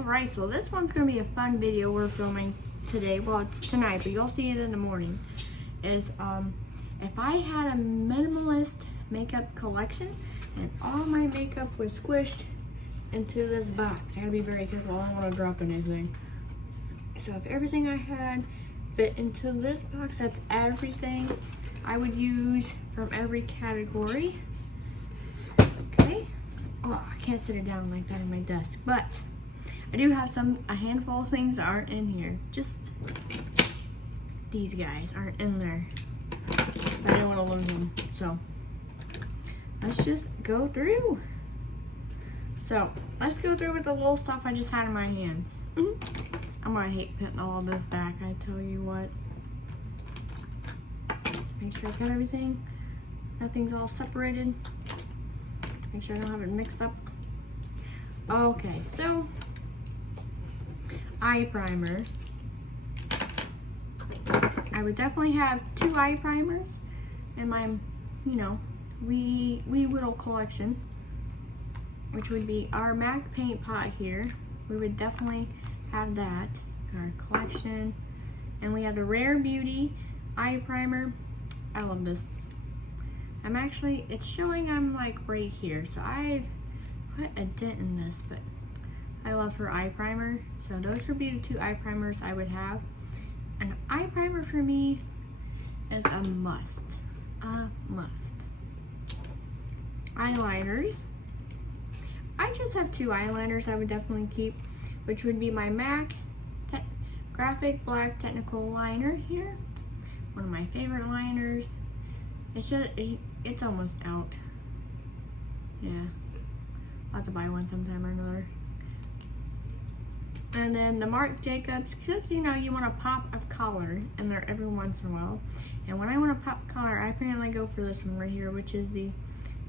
Alright, so this one's going to be a fun video we're filming today. Well, it's tonight, but you'll see it in the morning. Is if I had a minimalist makeup collection and all my makeup was squished into this box. I gotta be very careful, I don't want to drop anything. So if everything I had fit into this box, that's everything I would use from every category. Okay. Oh, I can't sit it down like that on my desk, but I do have a handful of things that aren't in here. Just these guys aren't in there. I don't want to lose them. So let's just go through. So let's go through with the little stuff I just had in my hands. I'm gonna hate putting all this back, I tell you what. Make sure I got everything. Nothing's all separated. Make sure I don't have it mixed up. Okay, so eye primer. I would definitely have 2 eye primers in my, wee little collection, which would be our MAC paint pot here. We would definitely have that in our collection. And we have the Rare Beauty eye primer. I love this. It's showing I'm like right here. So I've put a dent in this, but I love her eye primer. So those would be the 2 eye primers I would have. An eye primer for me is a must. A must. Eyeliners. I just have 2 eyeliners I would definitely keep, which would be my MAC Graphic Black Technical Liner here. One of my favorite liners. It's almost out. Yeah. I'll have to buy one sometime or another. And then the Marc Jacobs, because you want a pop of color in there every once in a while. And when I want a pop color, I apparently go for this one right here, which is the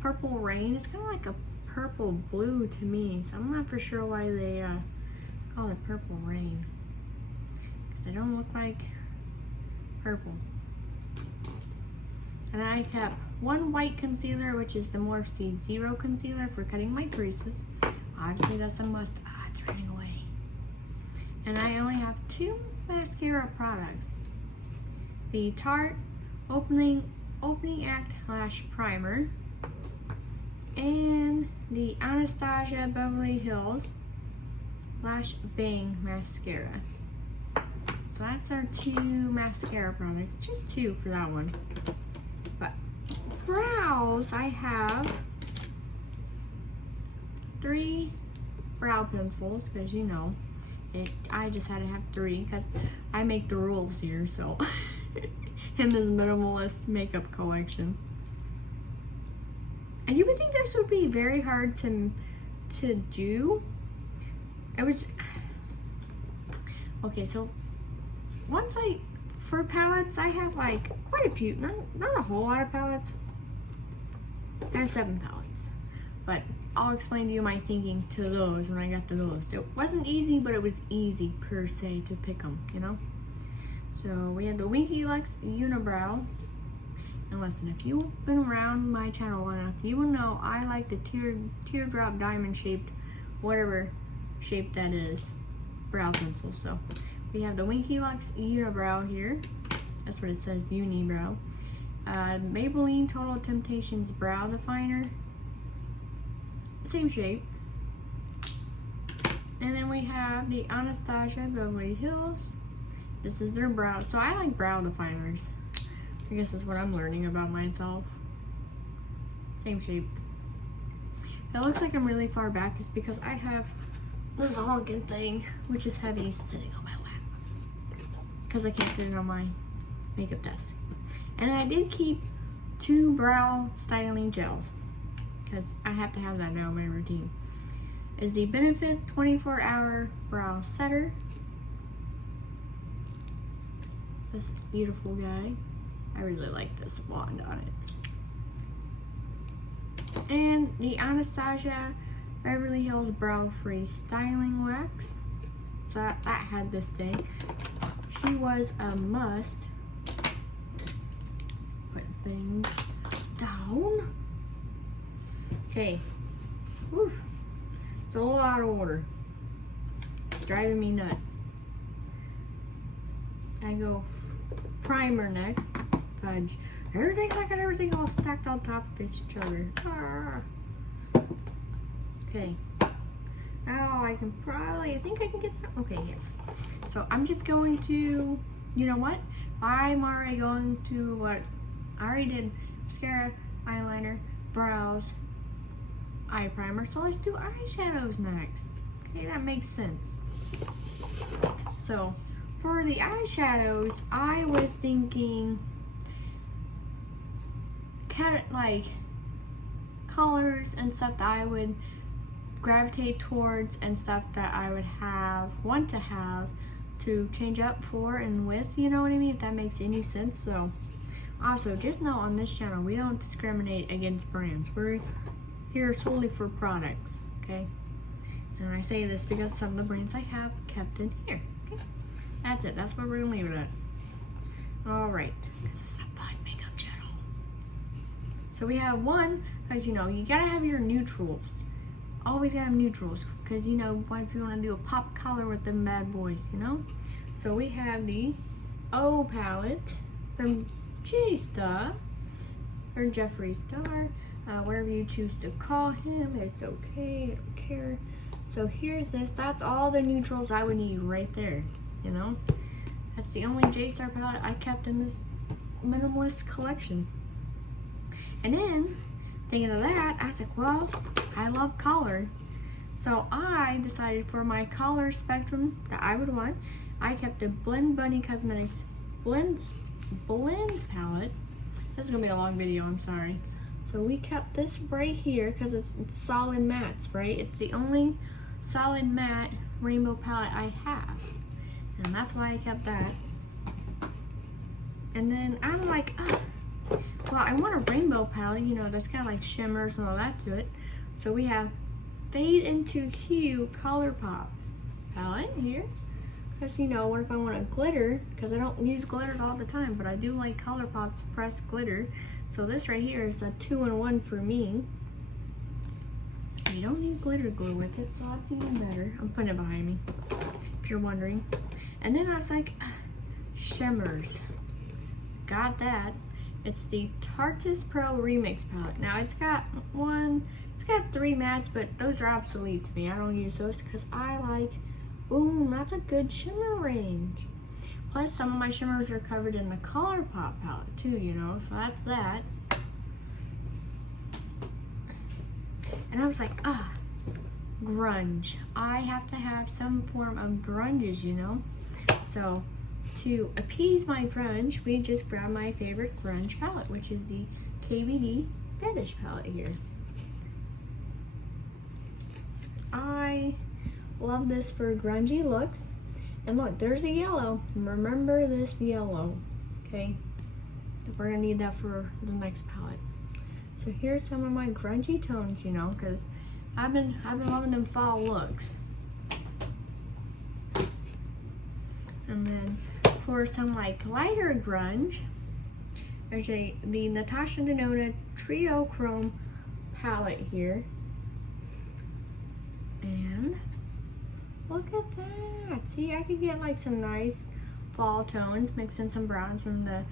Purple Rain. It's kind of like a purple blue to me, so I'm not for sure why they call it Purple Rain. Because they don't look like purple. And I kept 1 white concealer, which is the Morphe C0 concealer for cutting my creases. Obviously that's a must. It's running away. And I only have 2 mascara products. The Tarte Opening Act Lash Primer and the Anastasia Beverly Hills Lash Bang Mascara. So that's our 2 mascara products. Just 2 for that one. But brows, I have 3 brow pencils, because I just had to have 3 because I make the rules here, so in this minimalist makeup collection. And you would think this would be very hard to do. Okay, so for palettes, I have like quite a few, not a whole lot of palettes. I have 7 palettes, but I'll explain to you my thinking to those when I got to those. It wasn't easy, but it was easy per se to pick them, So we have the Winky Lux Unibrow. And listen, if you've been around my channel long enough, you will know I like the teardrop diamond shaped, whatever shape that is, brow pencil. So we have the Winky Lux Unibrow here. That's what it says, Unibrow. Maybelline Total Temptations Brow Definer. Same shape. And then we have the Anastasia Beverly Hills. This is their brow. So I like brow definers. I guess that's what I'm learning about myself. Same shape. It looks like I'm really far back. It's because I have this honking thing, which is heavy, sitting on my lap. Because I can't fit it on my makeup desk. And I did keep 2 brow styling gels, because I have to have that now in my routine. Is the Benefit 24-Hour Brow Setter. This beautiful guy. I really like this wand on it. And the Anastasia Beverly Hills Brow Free Styling Wax. So that had this thing. She was a must. Put things down. Okay. Oof. It's a little out of order. driving me nuts. I go primer next. Fudge. Everything's like everything all stacked on top of each other. Okay. Now I think I can get some. Okay, yes. So I'm just going to, you know what? I'm already going to what I already did: mascara, eyeliner, brows, eye primer. So let's do eyeshadows next. Okay, that makes sense. So for the eyeshadows, I was thinking kind of like colors and stuff that I would gravitate towards and stuff that I would want to have to change up for and with, you know what I mean, if that makes any sense. So also just know on this channel we don't discriminate against brands. We're here solely for products, okay? And I say this because some of the brands I have kept in here. Okay, that's it. That's what we're gonna leave it at. All right, this is a fun makeup channel. So we have one, because you know you gotta have your neutrals. Always gotta have neutrals, because you know what if you want to do a pop color with them bad boys, you know. So we have the O palette from J Star or Jeffree Star, whatever you choose to call him. It's okay. I don't care. So here's this. That's all the neutrals I would need right there. You know, that's the only J Star palette I kept in this minimalist collection. And then thinking of that, I was like, well, I love color. So I decided for my color spectrum that I would want, I kept the Blend Bunny Cosmetics Blends palette. This is gonna be a long video, I'm sorry. So we kept this right here because it's solid mattes, right? It's the only solid matte rainbow palette I have. And that's why I kept that. And then I'm like, well, I want a rainbow palette, you know, that's got like shimmers and all that to it. So we have Fade Into Hue ColourPop palette here. Because, you know, what if I want a glitter? Because I don't use glitters all the time, but I do like ColourPop's pressed glitter. So this right here is a 2-in-1 for me. You don't need glitter glue with it, so that's even better. I'm putting it behind me, if you're wondering. And then I was like, shimmers. Got that. It's the Tarte's Pro Remix palette. Now it's got 3 mattes, but those are obsolete to me. I don't use those because I like, boom, that's a good shimmer range. Plus some of my shimmers are covered in the ColourPop palette too, you know, so that's that. And I was like, grunge. I have to have some form of grunges, you know. So to appease my grunge, we just grabbed my favorite grunge palette, which is the KVD Fetish palette here. I love this for grungy looks. And look, there's a yellow. Remember this yellow, okay? We're gonna need that for the next palette. So here's some of my grungy tones, you know, because I've been loving them fall looks. And then for some like lighter grunge, there's the Natasha Denona Trio Chrome palette here. And look at that. See, I could get like some nice fall tones, mix in some browns from the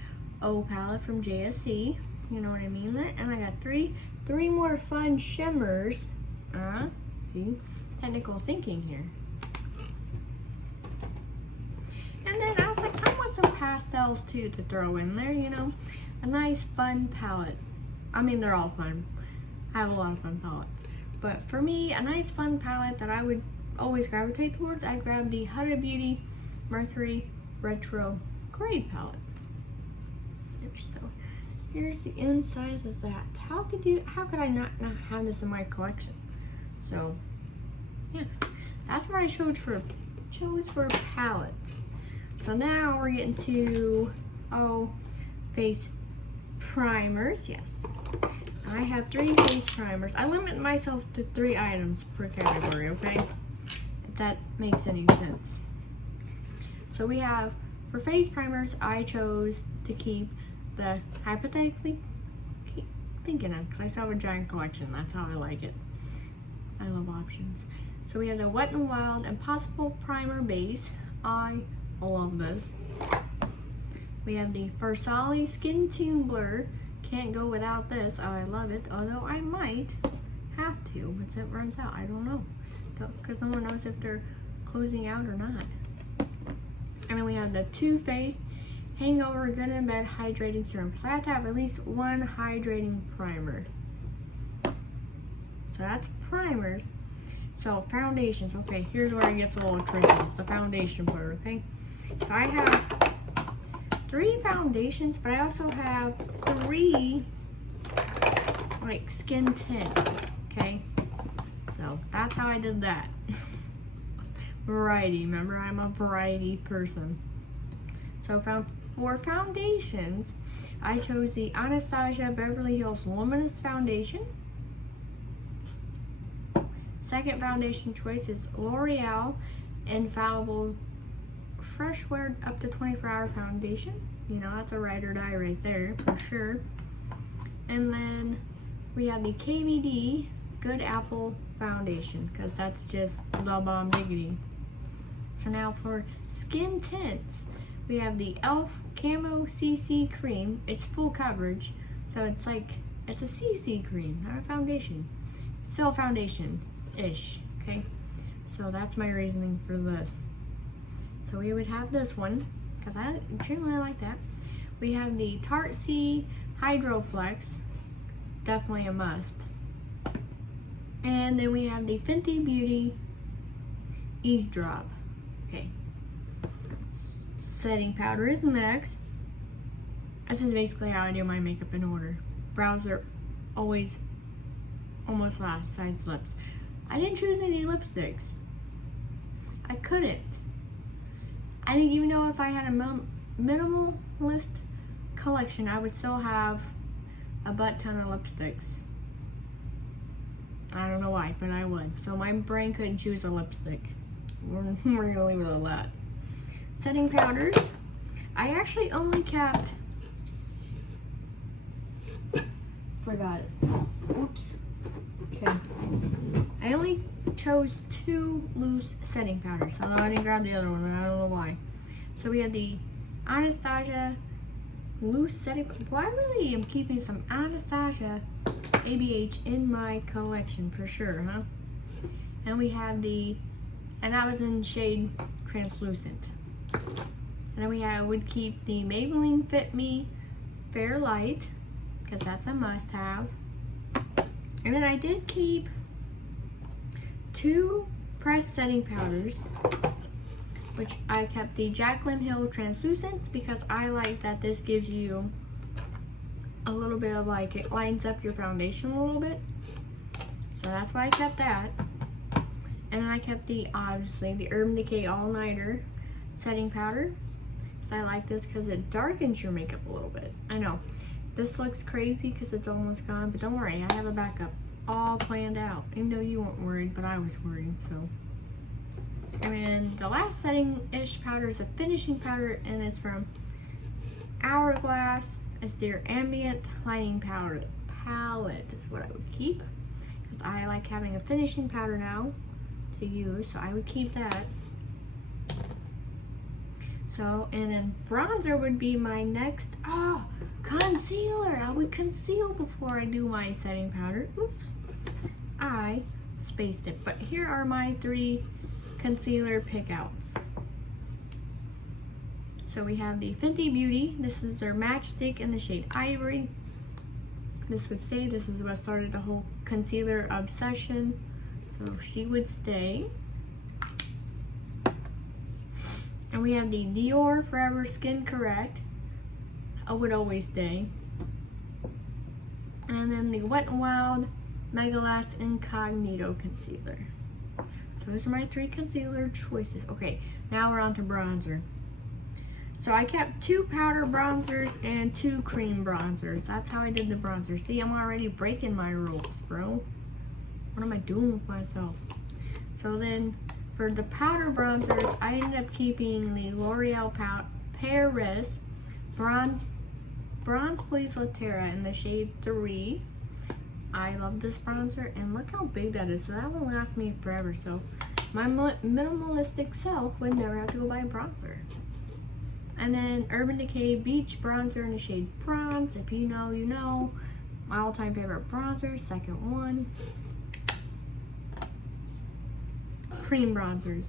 O palette from JSC. You know what I mean? And I got three more fun shimmers. See, technical thinking here. And then I was like, I want some pastels too to throw in there, you know? A nice fun palette. I mean, they're all fun. I have a lot of fun palettes. But for me, a nice fun palette that I would always gravitate towards, I grabbed the Huda Beauty Mercury Retro Grade palette. So here's the inside of that. How could I not have this in my collection? So yeah, that's what I chose for palettes. So now we're getting to face primers. Yes, I have 3 face primers. I limit myself to 3 items per category, okay? If that makes any sense. So we have, for face primers, I chose to keep the hypothetically thinking of, because I still have a giant collection. That's how I like it. I love options. So we have the Wet n Wild Impossible Primer Base. I love this. We have the Farsali Skin Tune Blur. Can't go without this. Oh, I love it. Although I might have to once it runs out. I don't know. Because no one knows if they're closing out or not. And then we have the Too Faced Hangover Good in Bed Hydrating Serum. So I have to have at least one hydrating primer. So that's primers. So foundations. Okay, here's where it gets a little tricky. It's the foundation part, okay? So I have 3 foundations, but I also have 3 like skin tints, okay? So that's how I did that. Variety, remember I'm a variety person. So for foundations, I chose the Anastasia Beverly Hills Luminous Foundation. Second foundation choice is L'Oreal Infallible Fresh Wear Up to 24-Hour Foundation. You know, that's a ride or die right there, for sure. And then we have the KVD Good Apple Foundation, because that's just the bomb diggity. So now for skin tints, we have the e.l.f. Camo CC Cream. It's full coverage, so it's like, it's a CC cream, not a foundation. It's still a foundation-ish, okay? So that's my reasoning for this. So we would have this one, because I extremely like that. We have the Tarte C Hydro Flex, definitely a must. And then we have the Fenty Beauty Ease Drop. Okay. Setting powder is next. This is basically how I do my makeup in order. Brows are always almost last, besides lips. I didn't choose any lipsticks. I couldn't. I didn't even know if I had a minimalist collection, I would still have a butt ton of lipsticks. I don't know why, but I would. So my brain couldn't choose a lipstick. We're gonna leave it at that. Setting powders. I actually only kept, forgot it. Oops. Okay. I only chose 2 loose setting powders. Although I didn't grab the other one, and I don't know why. So we have the Anastasia loose setting. Well, I really am keeping some Anastasia ABH in my collection for sure, huh? And we have the, and that was in shade Translucent. And then I would keep the Maybelline Fit Me Fair Light, because that's a must-have. And then I did keep 2 pressed setting powders, which I kept the Jaclyn Hill Translucent, because I like that this gives you a little bit of like, it lines up your foundation a little bit. So that's why I kept that. And then I kept the, obviously, the Urban Decay All Nighter setting powder. So I like this because it darkens your makeup a little bit. I know, this looks crazy because it's almost gone, but don't worry, I have a backup all planned out. Even though you weren't worried, but I was worried, so. And then the last setting-ish powder is a finishing powder, and it's from Hourglass. It's their Ambient Lighting Powder palette is what I would keep, because I like having a finishing powder now to use, so I would keep that. So, and then bronzer would be my next, concealer. I would conceal before I do my setting powder. Oops, I spaced it. But here are my 3 concealer pickouts. So we have the Fenty Beauty. This is their Matchstick in the shade Ivory. This would stay. This is what started the whole concealer obsession. So she would stay. And we have the Dior Forever Skin Correct. I would always stay. And then the Wet n Wild Mega Last Incognito Concealer. So those are my 3 concealer choices. Okay, now we're on to bronzer. So I kept 2 powder bronzers and 2 cream bronzers. That's how I did the bronzer. See, I'm already breaking my rules, bro. What am I doing with myself? So then, for the powder bronzers, I ended up keeping the L'Oreal Paris Bronze Please Latera in the shade 3. I love this bronzer, and look how big that is. So that will last me forever. So my minimalistic self would never have to go buy a bronzer. And then Urban Decay Beach Bronzer in the shade Bronze. If you know, you know. My all-time favorite bronzer, second one. Cream bronzers.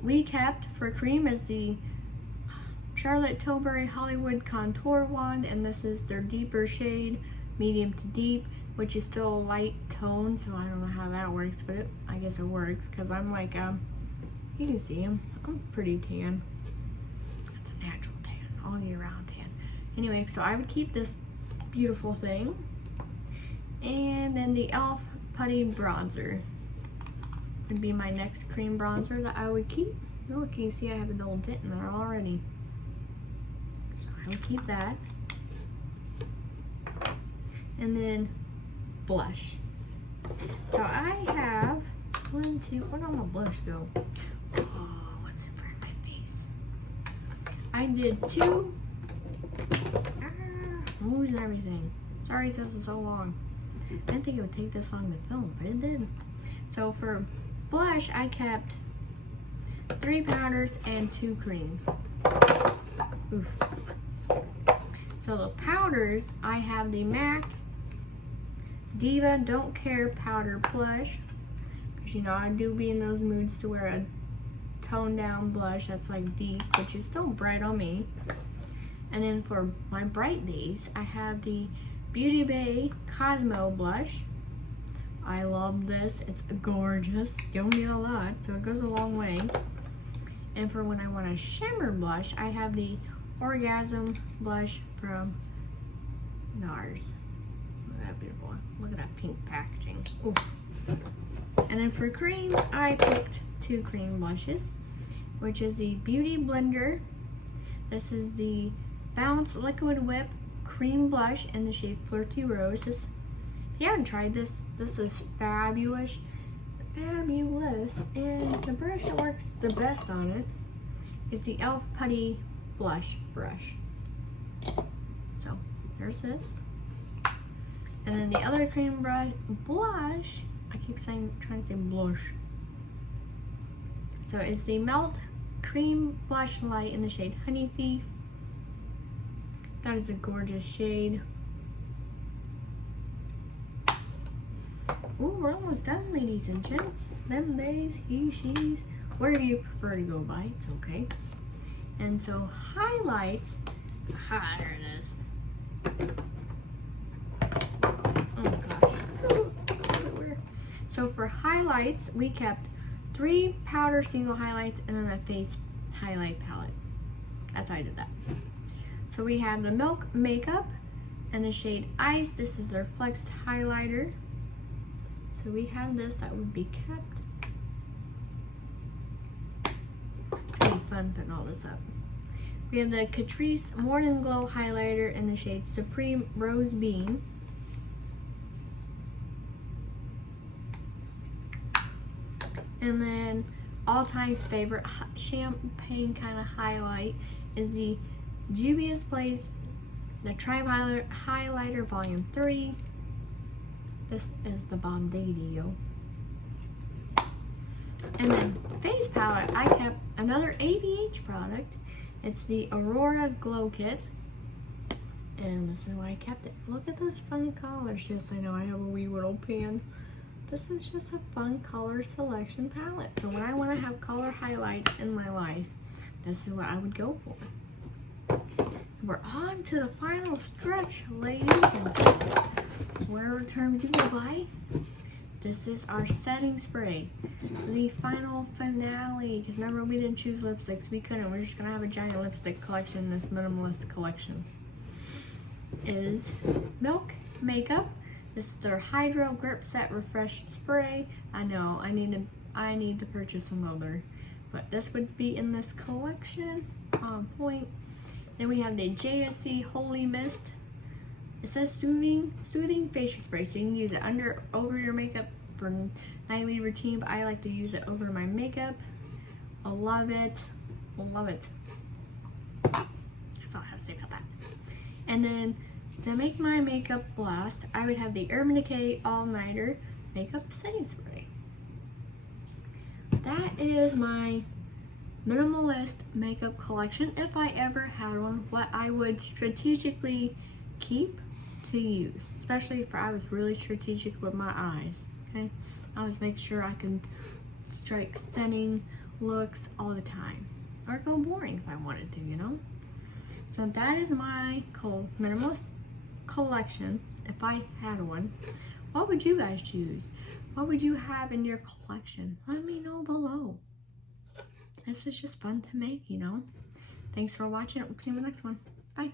We kept for cream is the Charlotte Tilbury Hollywood Contour Wand, and this is their deeper shade, medium to deep, which is still a light tone, so I don't know how that works, but I guess it works, because I'm like, you can see I'm pretty tan. It's a natural tan, all year round tan. Anyway, so I would keep this beautiful thing. And then the e.l.f. Putty Bronzer would be my next cream bronzer that I would keep. Look, you can see I have a little dent in there already. So I would keep that. And then blush. So I have one, two, where'd all my blush go? Oh, what's in front of my face? I did two. I'm losing everything. Sorry this is so long. I didn't think it would take this long to film, but it did. So for blush, I kept 3 powders and 2 creams. Oof. So the powders, I have the MAC Diva Don't Care Powder Blush. Because you know, I do be in those moods to wear a toned down blush that's like deep, which is still bright on me. And then for my bright days, I have the Beauty Bay Cosmo Blush. I love this. It's gorgeous. Don't need a lot, so it goes a long way. And for when I want a shimmer blush, I have the Orgasm Blush from NARS. Look at that beautiful. Look at that pink packaging. Ooh. And then for creams, I picked 2 cream blushes, which is the Beauty Blender. This is the Bounce Liquid Whip Cream Blush in the shade Flirty Rose. If you haven't tried this, this is fabulous. Fabulous. And the brush that works the best on it is the e.l.f. Putty Blush Brush. So, there's this. And then the other cream blush, I keep trying to say blush. So it's the Melt Cream Blush Light in the shade Honey Thief. That is a gorgeous shade. Ooh, we're almost done, ladies and gents. Them days, he, she's. Where do you prefer to go by? It's okay. And so highlights. There it is. Oh gosh. So for highlights, we kept 3 powder single highlights and then a face highlight palette. That's how I did that. So we have the Milk Makeup and the shade Ice. This is their flexed highlighter. So we have this that would be kept. It's gonna be fun putting all this up. We have the Catrice Morning Glow highlighter in the shade Supreme Rose Bean. And then all-time favorite champagne kind of highlight is the Juvia's Place, the Tribe Highlighter Volume 3. This is the Bondadio. And then face palette, I kept another ABH product. It's the Aurora Glow Kit. And this is why I kept it. Look at those fun colors. Yes, I know I have a wee little pan. This is just a fun color selection palette. So when I want to have color highlights in my life, this is what I would go for. We're on to the final stretch, ladies and gents. Whatever terms you go by, this is our setting spray. The final finale. Because remember, we didn't choose lipsticks. We couldn't. We're just going to have a giant lipstick collection, this minimalist collection. Is Milk Makeup. This is their Hydro Grip Set Refresh Spray. I know, I need to purchase some other. But this would be in this collection. On point. Then we have the JSC Holy Mist. It says soothing facial spray, so you can use it over your makeup for nightly routine, but I like to use it over my makeup. I love it. I love it. That's all I have to say about that. And then To make my makeup last, I would have the Urban Decay All Nighter Makeup Setting Spray. That is my minimalist makeup collection, if I ever had one, what I would strategically keep to use, especially if I was really strategic with my eyes. Okay, I always make sure I can strike stunning looks all the time, or go boring if I wanted to, you know. So that is my minimalist collection, if I had one. What would you guys choose? What would you have in your collection? Let me know below. This is just fun to make, you know. Thanks for watching. We'll see you in the next one. Bye.